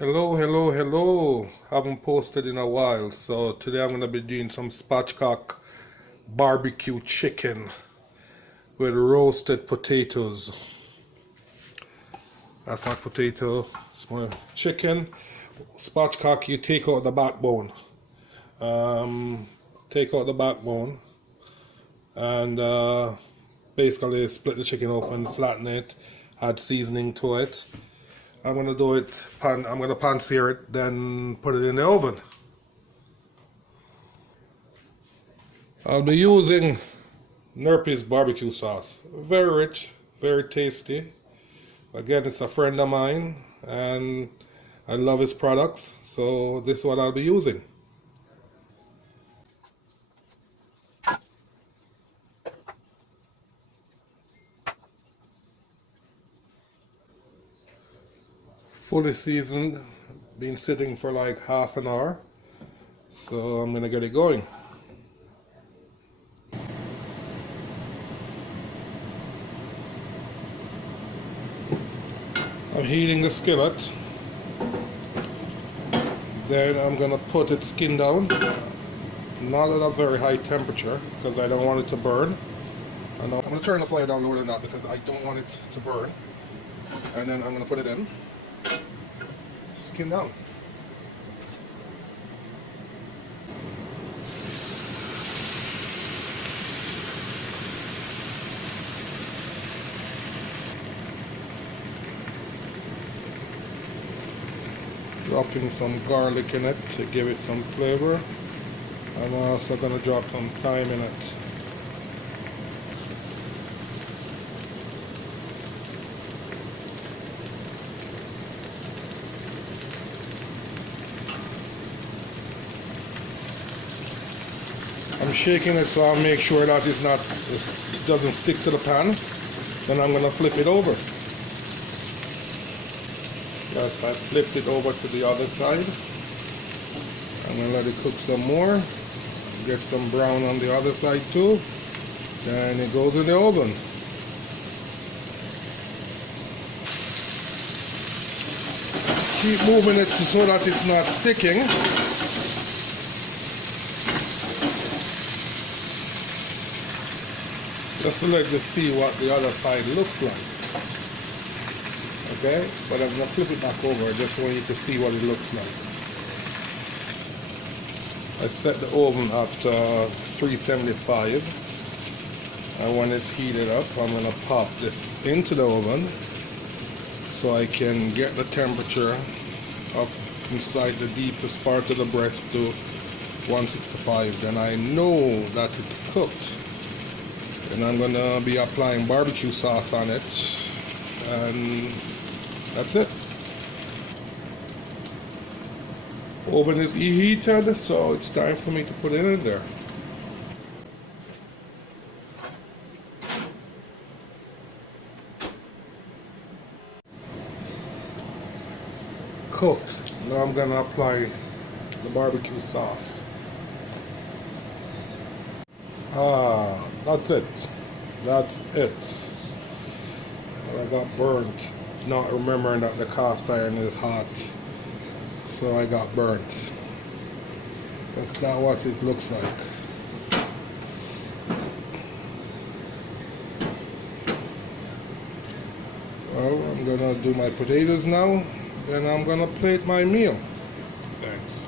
Hello. Haven't posted in a while, so today I'm going to be doing some spatchcock barbecue chicken with roasted potatoes. That's not potato, it's my chicken. Spatchcock, you take out the backbone. And basically split the chicken open, flatten it, add seasoning to it. I'm gonna do it. I'm gonna pan sear it, then put it in the oven. I'll be using Nerpy's BBQ sauce. Very rich, very tasty. Again, it's a friend of mine, and I love his products, so this is what I'll be using. Fully seasoned, been sitting for like half an hour, so I'm gonna get it going. I'm heating the skillet, then I'm gonna put its skin down, not at a very high temperature because I don't want it to burn. I'm gonna turn the flame down lower than that because I don't want it to burn, and then I'm gonna put it in. Skin down. Dropping some garlic in it to give it some flavor. I'm also going to drop some thyme in it. I'm shaking it so I'll make sure that it doesn't stick to the pan. Then I'm going to flip it over. Yes, I flipped it over to the other side. I'm going to let it cook some more. Get some brown on the other side too. Then it goes in the oven. Keep moving it so that it's not sticking. Just to let you see what the other side looks like. Okay, but I'm going to flip it back over. I just want you to see what it looks like. I set the oven at 375, and when it's heated up, I'm going to pop this into the oven so I can get the temperature up inside the deepest part of the breast to 165. Then I know that it's cooked. And I'm going to be applying barbecue sauce on it, and that's it. Oven is heated, so it's time for me to put it in there. Cooked. Now I'm going to apply the barbecue sauce. That's it. I got burnt, not remembering that the cast iron is hot, so I got burnt. That's not what it looks like. Well, I'm gonna do my potatoes now, then I'm gonna plate my meal. Thanks.